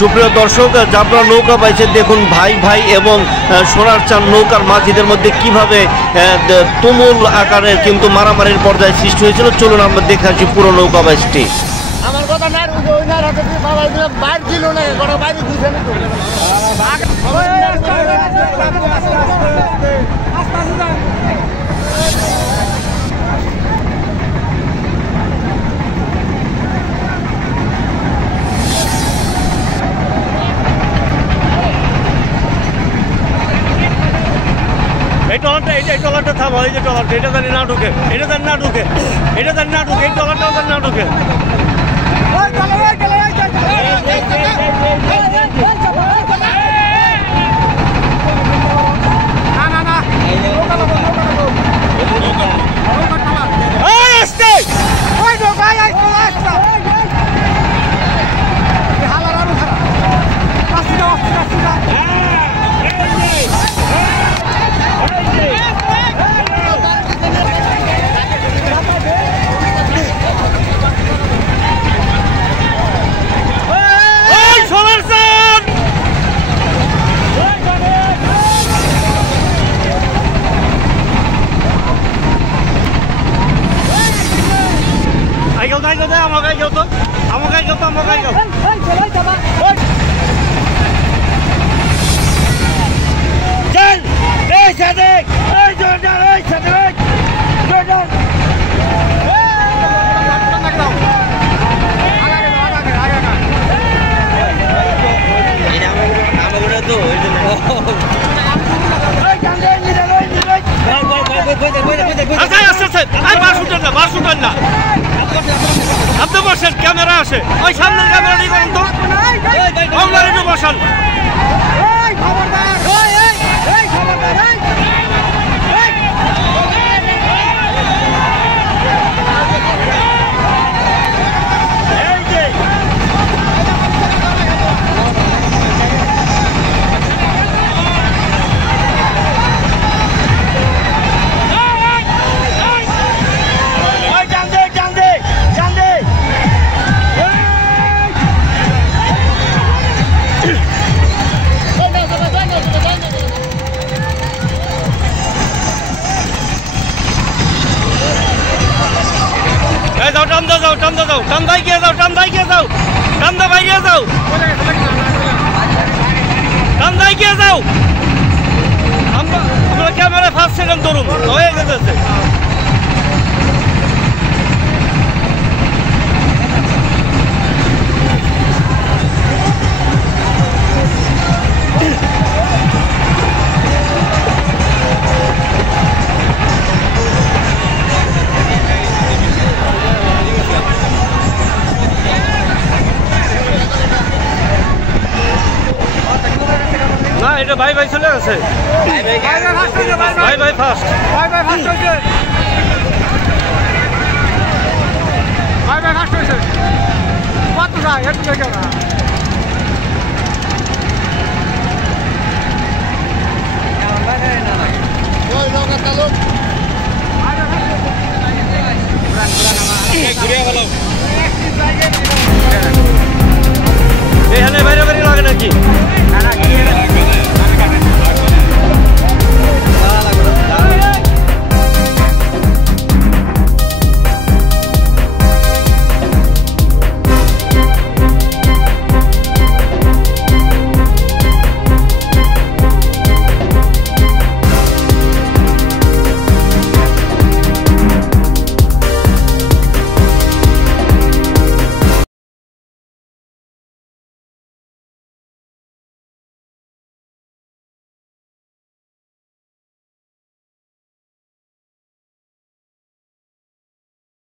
সুপ্রিয় দর্শক, জাবরা নৌকা পাইছে দেখুন ভাই ভাই এবং সোনার চাঁদ নৌকার মাঝিদের মধ্যে কিভাবে তুমুল আকারের কিন্তু মারামারির পর্যায়ে সৃষ্টি হয়েছিল। চলুন আমরা দেখে আসি পুরো নৌকা বাইচটি। আমার কথা না ওই না রাতে সবাই দিলে বাইর ছিল না গোটা বাইরে দিছে না এই টলারটা থামো, এই যে টলারটা এটা জানি না ঢুকে, এটা জানি না ঢুকে, এটা জানি না ঢুকে, এই টলারটাও জানি না ঢুকে। আপনি বসেন, ক্যামেরা আসে ওই সামনের ক্যামেরা দিয়ে করেন তো, একটু বসান। আমরা ক্যামেরা ফার্স্ট সেকেন্ড ধরুন হয়ে গেছে। এটা ভাই ভাই চলে গেছে, ভাই ভাই ফার্স্ট হয়েছে কত